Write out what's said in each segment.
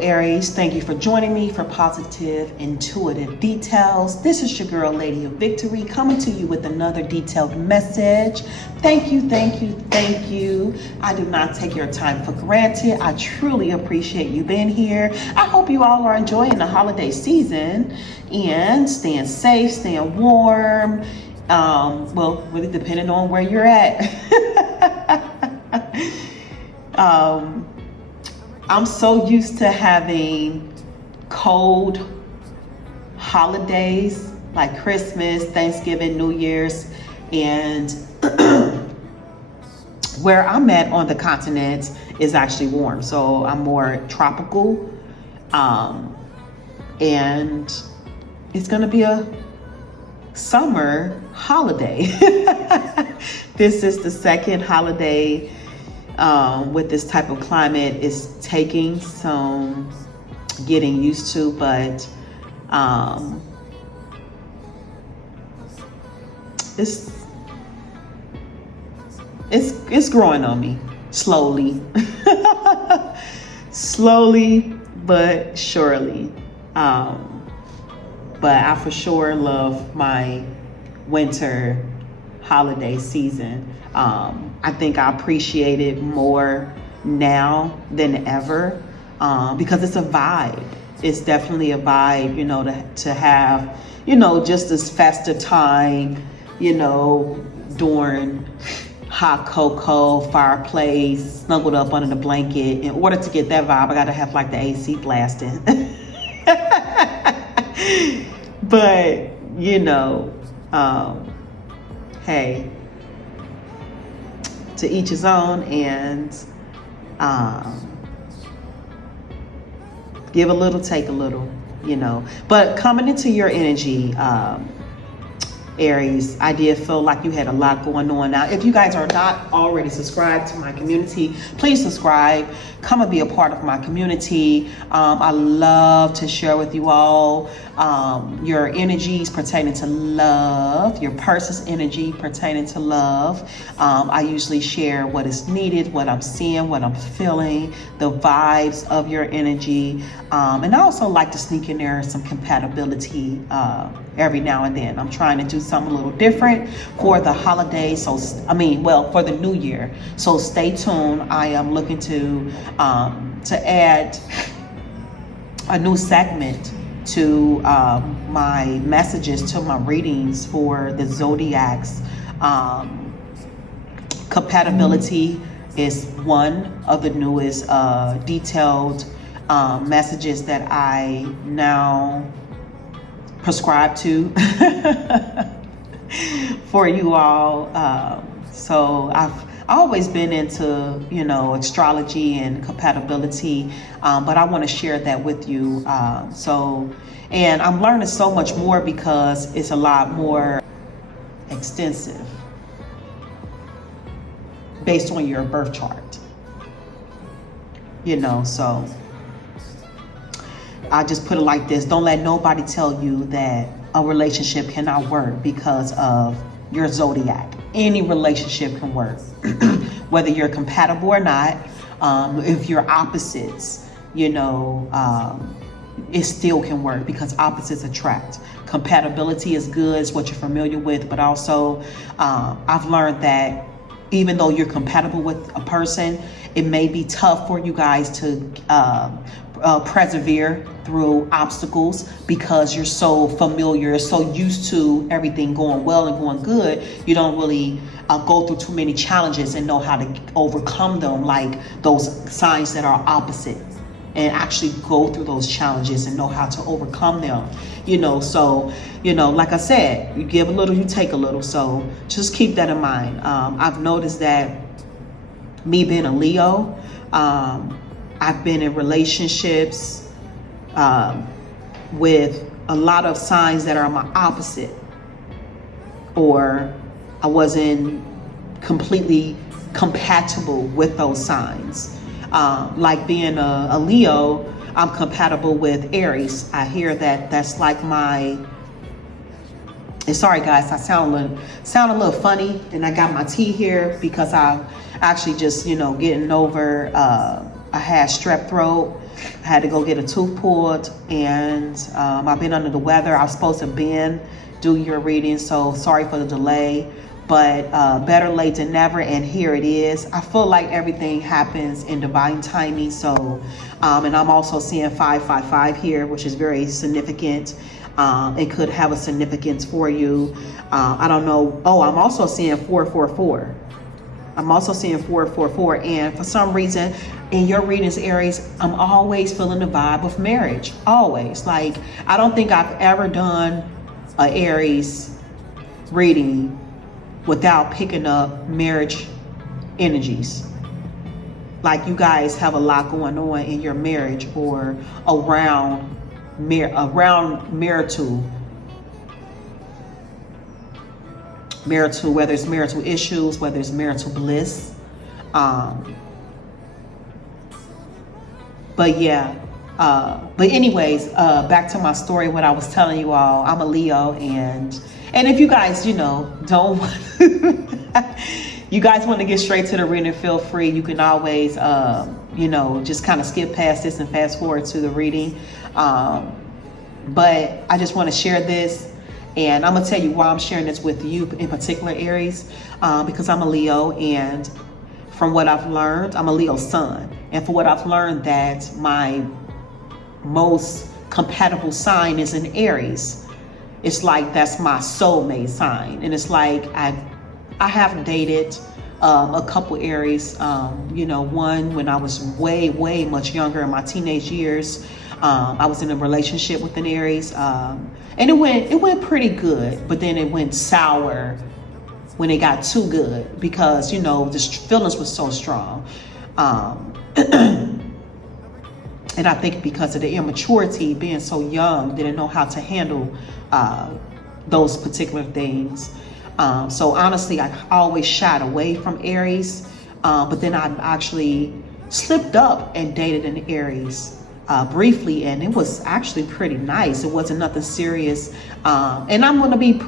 Aries. Thank you for joining me for Positive Intuitive Details. This is your girl, Lady of Victory, coming to you with another detailed message. Thank you, thank you, thank you. I do not take your time for granted. I truly appreciate you being here. I hope you all are enjoying the holiday season and staying safe, staying warm. Well, really depending on where you're at. I'm so used to having cold holidays like Christmas, Thanksgiving, New Year's, and where I'm at on the continent is actually warm. So I'm more tropical, and it's gonna be a summer holiday. This is the second holiday with this type of climate. Is taking some getting used to, but it's growing on me slowly. Slowly but surely. But I for sure love my winter holiday season. I think I appreciate it more now than ever, because it's a vibe. It's definitely a vibe, you know, to have, you know, just this festive time, you know, during hot cocoa, fireplace, snuggled up under the blanket. In order to get that vibe, I gotta have like the AC blasting. But, you know, hey, to each his own, and give a little, take a little, you know. But coming into your energy, Aries, I did feel like you had a lot going on. Now, if you guys are not already subscribed to my community, please subscribe. Come and be a part of my community. I love to share with you all your energies pertaining to love, your person's energy pertaining to love. I usually share what is needed, what I'm seeing, what I'm feeling, the vibes of your energy. And I also like to sneak in there some compatibility every now and then. I'm trying to do something a little different for the holidays. So, for the new year. So stay tuned. I am looking to add a new segment to my messages, to my readings for the zodiacs. Compatibility is one of the newest detailed messages that I now prescribe to for you all. So I've always been into, you know, astrology and compatibility, but I want to share that with you. And I'm learning so much more because it's a lot more extensive based on your birth chart, you know. So I just put it like this: don't let nobody tell you that a relationship cannot work because of your zodiac. Any relationship can work, whether you're compatible or not. If you're opposites, you know, it still can work because opposites attract. Compatibility is good, it's what you're familiar with, but also I've learned that even though you're compatible with a person, it may be tough for you guys to persevere through obstacles because you're so familiar, so used to everything going well and going good. You don't really go through too many challenges and know how to overcome them, like those signs that are opposite, and actually go through those challenges and know how to overcome them, you know. So, you know, like I said, you give a little, you take a little. So just keep that in mind. I've noticed that me being a Leo, I've been in relationships with a lot of signs that are my opposite, or I wasn't completely compatible with those signs. Like being a Leo, I'm compatible with Aries. I hear that that's like my, and sorry guys, I sound a little funny, and I got my tea here because I'm actually just, you know, getting over, I had strep throat, I had to go get a tooth pulled, and I've been under the weather. I was supposed to do your reading, so sorry for the delay, but better late than never, and here it is. I feel like everything happens in divine timing. So and I'm also seeing 555 here, which is very significant. It could have a significance for you. I don't know. Oh, I'm also seeing 444. I'm also seeing 444, and for some reason in your readings, Aries, I'm always feeling the vibe of marriage. Always. Like, I don't think I've ever done a Aries reading without picking up marriage energies. Like, you guys have a lot going on in your marriage, or around marital, whether it's marital issues, whether it's marital bliss. But yeah, but anyways, back to my story, what I was telling you all. I'm a Leo, and if you guys, don't you guys want to get straight to the reading, feel free. You can always, just kind of skip past this and fast forward to the reading. But I just want to share this, and I'm gonna tell you why I'm sharing this with you in particular, Aries, because I'm a Leo, and from what I've learned, I'm a Leo sun, and for what I've learned, that my most compatible sign is in Aries. It's like that's my soulmate sign, and it's like I have dated a couple Aries. One when I was way much younger, in my teenage years. I was in a relationship with an Aries, and it went pretty good, but then it went sour when it got too good, because the feelings were so strong, and I think because of the immaturity, being so young, didn't know how to handle those particular things. So honestly, I always shied away from Aries, but then I actually slipped up and dated an Aries briefly, and it was actually pretty nice. It wasn't nothing serious, and I'm going to be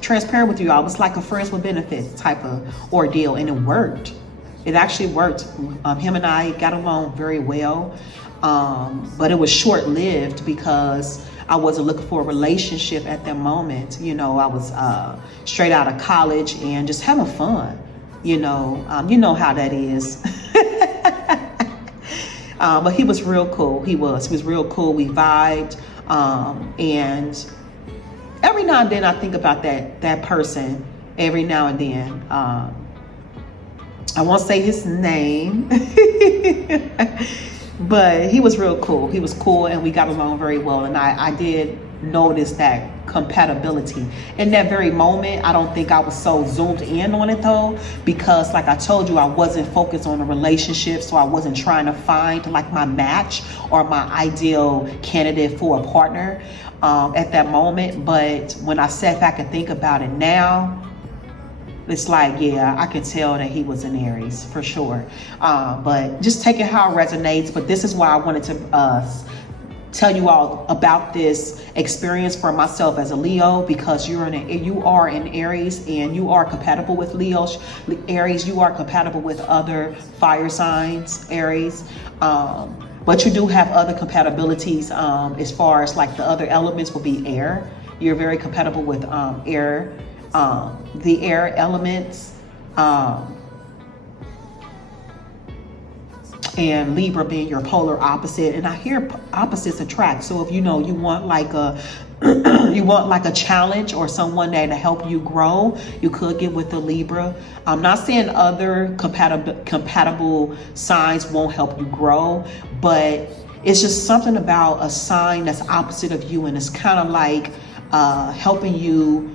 transparent with you. I was like a friends with benefits type of ordeal, and it worked. It actually worked. Him and I got along very well, but it was short-lived because I wasn't looking for a relationship at that moment. I was straight out of college and just having fun. You know how that is. But he was real cool. He was real cool. We vibed, and every now and then I think about that person. Every now and then, I won't say his name, but he was real cool. He was cool, and we got along very well. And I did notice that compatibility in that very moment. I don't think I was so zoomed in on it though, because like I told you, I wasn't focused on a relationship, so I wasn't trying to find like my match or my ideal candidate for a partner at that moment. But when I sat back and think about it now, it's like, yeah, I could tell that he was an Aries for sure. But just take it how it resonates. But this is why I wanted to tell you all about this experience for myself as a Leo, because you are an Aries, and you are compatible with Leos. Aries, you are compatible with other fire signs, Aries. But you do have other compatibilities as far as like the other elements will be air. You're very compatible with air. The air elements, and Libra being your polar opposite. And I hear opposites attract. So if you want like a challenge or someone there to help you grow, you could get with the Libra. I'm not saying other compatible signs won't help you grow, but it's just something about a sign that's opposite of you, and it's kind of like helping you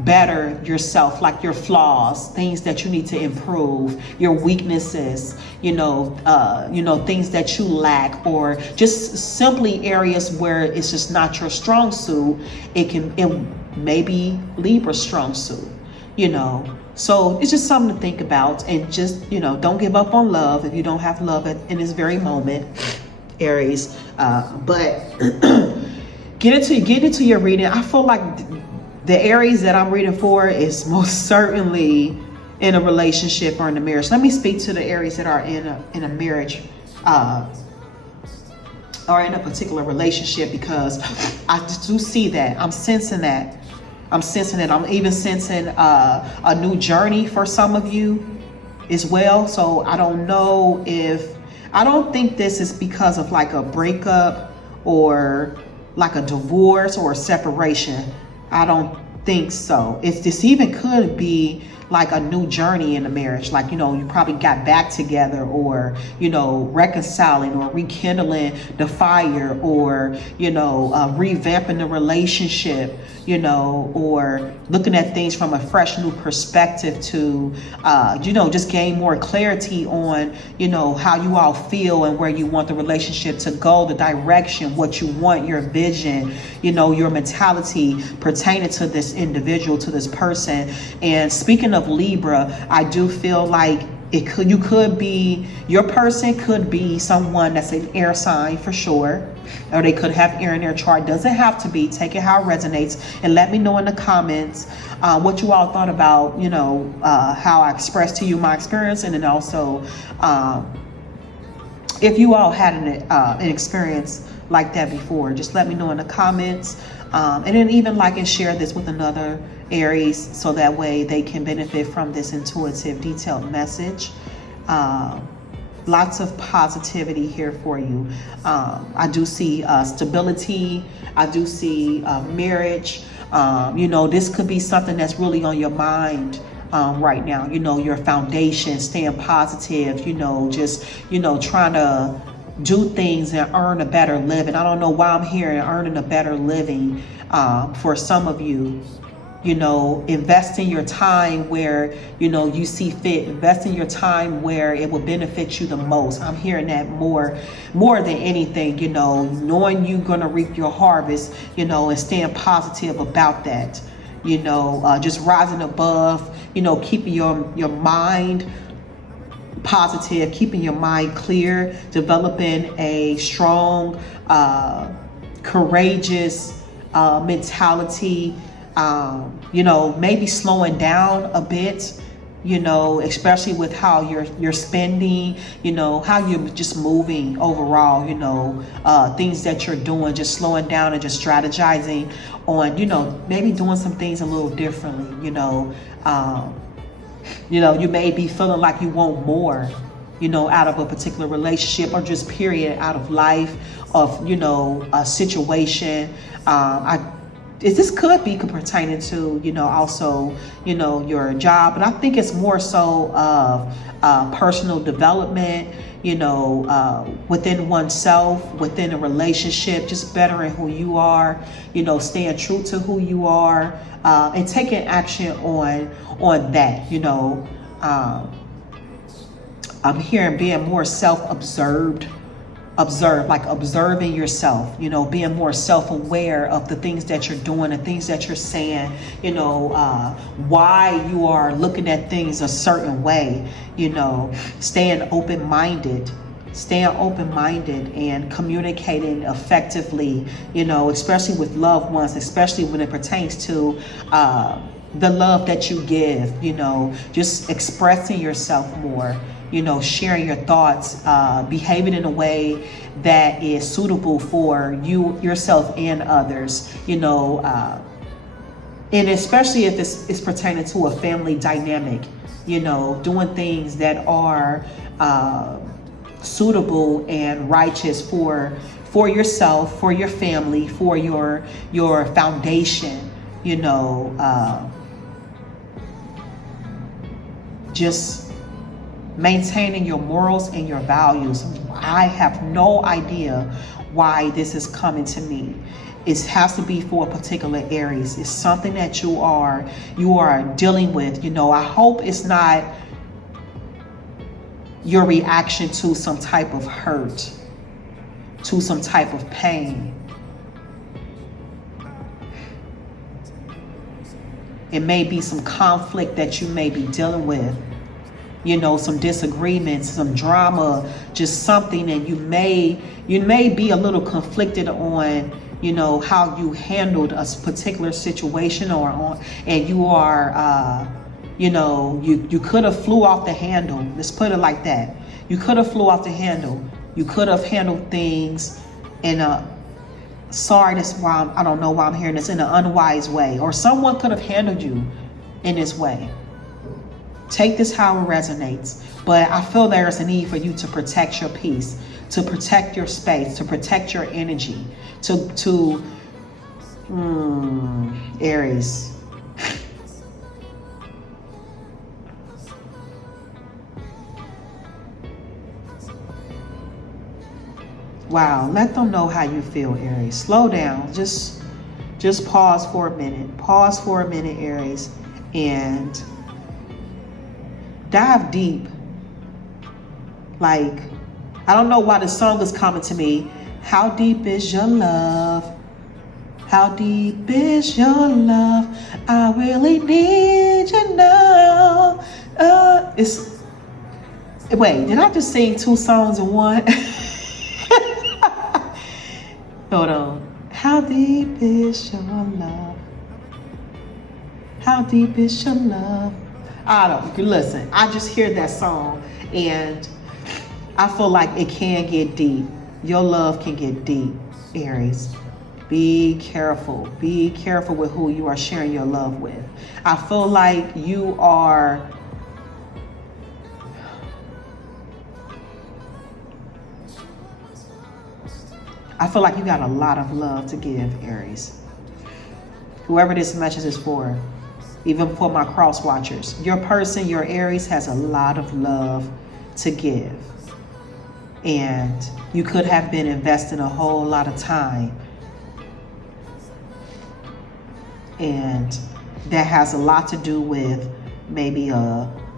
better yourself, like your flaws, things that you need to improve, your weaknesses, things that you lack, or just simply areas where it's just not your strong suit. It may be Libra's strong suit, So it's just something to think about, and just, don't give up on love if you don't have love in this very moment, Aries. But get into your reading. I feel like the Aries that I'm reading for is most certainly in a relationship or in a marriage. Let me speak to the Aries that are in a marriage or in a particular relationship, because I do see that. I'm sensing that. I'm sensing it. I'm even sensing a new journey for some of you as well. So I don't know if, I don't think this is because of like a breakup or like a divorce or a separation. I don't think so. If this even could be like a new journey in the marriage, like, you know, you probably got back together, or, you know, reconciling or rekindling the fire, or, you know, revamping the relationship, you know, or looking at things from a fresh new perspective to, you know, just gain more clarity on, you know, how you all feel and where you want the relationship to go, the direction, what you want, your vision, you know, your mentality pertaining to this individual, to this person. And speaking of Libra, I do feel like you could be, your person could be someone that's an air sign for sure, or they could have air in their chart. Doesn't have to be. Take it how it resonates, and let me know in the comments what you all thought about, you know, how I expressed to you my experience, and then also if you all had an experience like that before. Just let me know in the comments, and then even like and share this with another Aries, so that way they can benefit from this intuitive, detailed message. Lots of positivity here for you. I do see stability. I do see marriage. You know, this could be something that's really on your mind right now. You know, your foundation, staying positive, you know, just, you know, trying to do things and earn a better living. I don't know why I'm hearing earning a better living for some of you. You know, investing your time where, you know, you see fit. Investing your time where it will benefit you the most. I'm hearing that more than anything, you know, knowing you're going to reap your harvest, you know, and staying positive about that. You know, just rising above, you know, keeping your mind positive, keeping your mind clear, developing a strong, courageous mentality. You know, maybe slowing down a bit, you know, especially with how you're spending, you know, how you're just moving overall, you know, things that you're doing, just slowing down and just strategizing on, you know, maybe doing some things a little differently, you know. You know, you may be feeling like you want more, you know, out of a particular relationship, or just period, out of life, of, you know, a situation. This could be pertaining to, you know, also, you know, your job, but I think it's more so of personal development, you know, within oneself, within a relationship, just bettering who you are, you know, staying true to who you are, and taking action on that, you know. I'm hearing being more self-observed, like observing yourself, you know, being more self-aware of the things that you're doing, the things that you're saying, you know, why you are looking at things a certain way, you know, staying open-minded and communicating effectively, you know, especially with loved ones, especially when it pertains to the love that you give, you know, just expressing yourself more, you know, sharing your thoughts, behaving in a way that is suitable for you, yourself, and others, you know, and especially if it's pertaining to a family dynamic, you know, doing things that are suitable and righteous for yourself, for your family, for your foundation, you know, just maintaining your morals and your values. I have no idea why this is coming to me. It has to be for a particular Aries. It's something that you are dealing with. You know, I hope it's not your reaction to some type of hurt, to some type of pain. It may be some conflict that you may be dealing with. You know, some disagreements, some drama, just something, and you may be a little conflicted on, you know, how you handled a particular situation, and you are, you know, you could have flew off the handle. Let's put it like that. You could have flew off the handle. You could have handled things in a, sorry, that's why I don't know why I'm hearing this, in an unwise way, or someone could have handled you in this way. Take this how it resonates, but I feel there is a need for you to protect your peace, to protect your space, to protect your energy, Aries. Wow, let them know how you feel, Aries. Slow down. Just pause for a minute. Pause for a minute, Aries, and dive deep. Like, I don't know why the song is coming to me. How deep is your love? How deep is your love? I really need you now. Wait, did I just sing two songs in one? Hold on. How deep is your love? How deep is your love? I don't, listen, I just hear that song and I feel like it can get deep. Your love can get deep, Aries. Be careful. Be careful with who you are sharing your love with. I feel like you are you got a lot of love to give, Aries. Whoever this message is for, even for my cross watchers, your person, your Aries, has a lot of love to give. And you could have been investing a whole lot of time. And that has a lot to do with maybe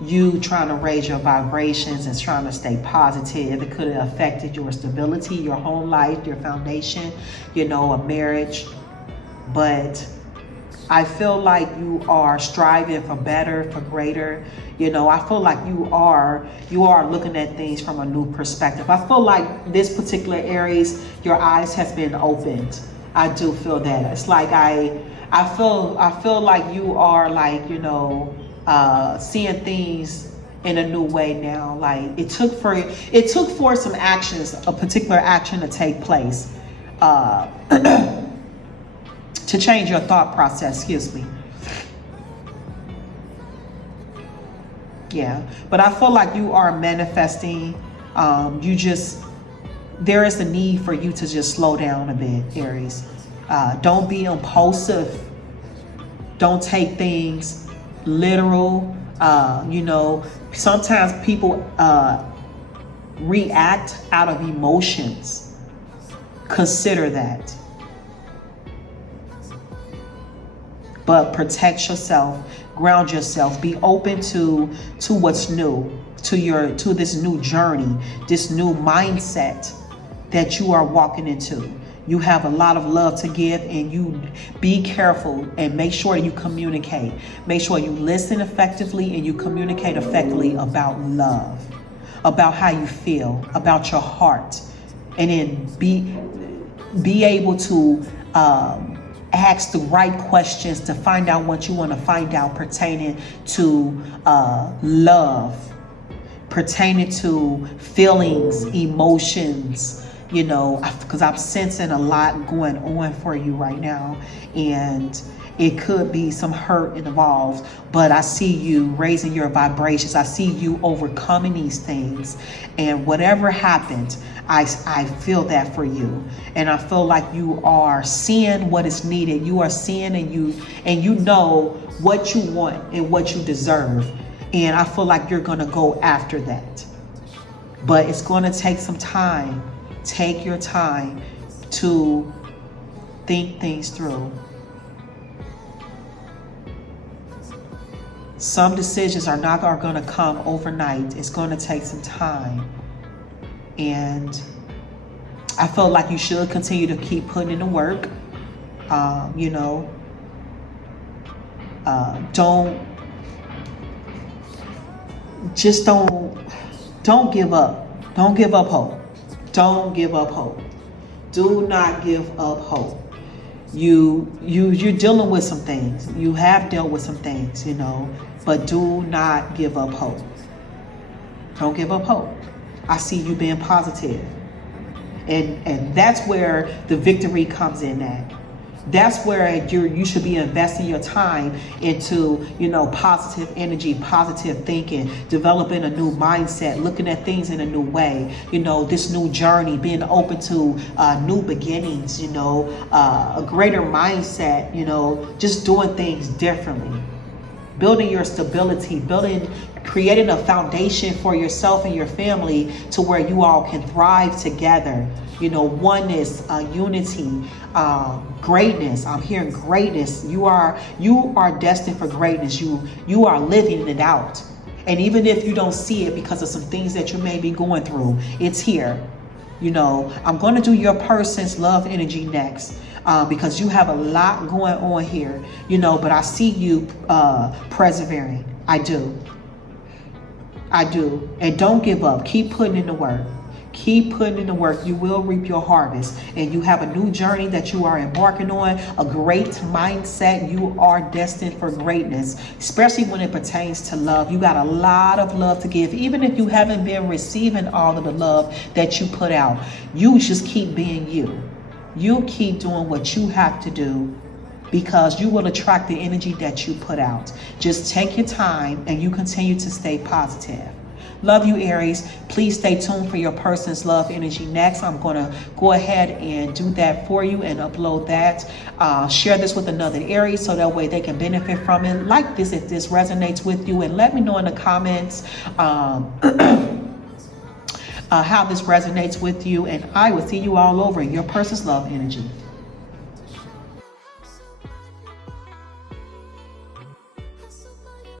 you trying to raise your vibrations and trying to stay positive. It could have affected your stability, your home life, your foundation, a marriage. But I feel like you are striving for better, for greater. I feel like you are looking at things from a new perspective. I feel like this particular Aries, your eyes has been opened. I do feel that. It's like I feel like you are like, seeing things in a new way now. Like it took for some actions, a particular action to take place, to change your thought process, excuse me. Yeah, but I feel like you are manifesting. There is a need for you to just slow down a bit, Aries. Don't be impulsive. Don't take things literal. Sometimes people react out of emotions. Consider that. But protect yourself, ground yourself, be open to what's new, to this new journey, this new mindset that you are walking into. You have a lot of love to give, and you be careful and make sure you communicate. Make sure you listen effectively and you communicate effectively about love, about how you feel, about your heart, and then be able to ask the right questions to find out what you want to find out pertaining to love, pertaining to feelings, emotions, because I'm sensing a lot going on for you right now, and it could be some hurt involved, but I see you raising your vibrations. I see you overcoming these things, and whatever happened, I feel that for you, and I feel like you are seeing what is needed. You are seeing and you know what you want and what you deserve, and I feel like you're gonna go after that, but it's gonna take some time. Take your time to think things through. Some decisions are going to come overnight. It's going to take some time. And I feel like you should continue to keep putting in the work. Don't give up. Don't give up hope. Don't give up hope. Do not give up hope. You're dealing with some things. You have dealt with some things, but do not give up hope. Don't give up hope. I see you being positive. And that's where the victory comes in at. That's where you should be investing your time into, positive energy, positive thinking, developing a new mindset, looking at things in a new way, this new journey, being open to new beginnings, a greater mindset, just doing things differently. Building your stability, creating a foundation for yourself and your family to where you all can thrive together. Oneness, unity, greatness. I'm hearing greatness. You are destined for greatness. You are living it out. And even if you don't see it because of some things that you may be going through, it's here. I'm going to do your person's love energy next. Because you have a lot going on here, but I see you persevering. I do. And don't give up. Keep putting in the work. Keep putting in the work. You will reap your harvest. And you have a new journey that you are embarking on, a great mindset. You are destined for greatness, especially when it pertains to love. You got a lot of love to give. Even if you haven't been receiving all of the love that you put out, you just keep being you. You keep doing what you have to do, because you will attract the energy that you put out. Just take your time and you continue to stay positive. Love you, Aries. Please stay tuned for your person's love energy next. I'm going to go ahead and do that for you and upload that. Share this with another Aries so that way they can benefit from it. Like this if this resonates with you, and let me know in the comments how this resonates with you, and I will see you all over in your person's love energy.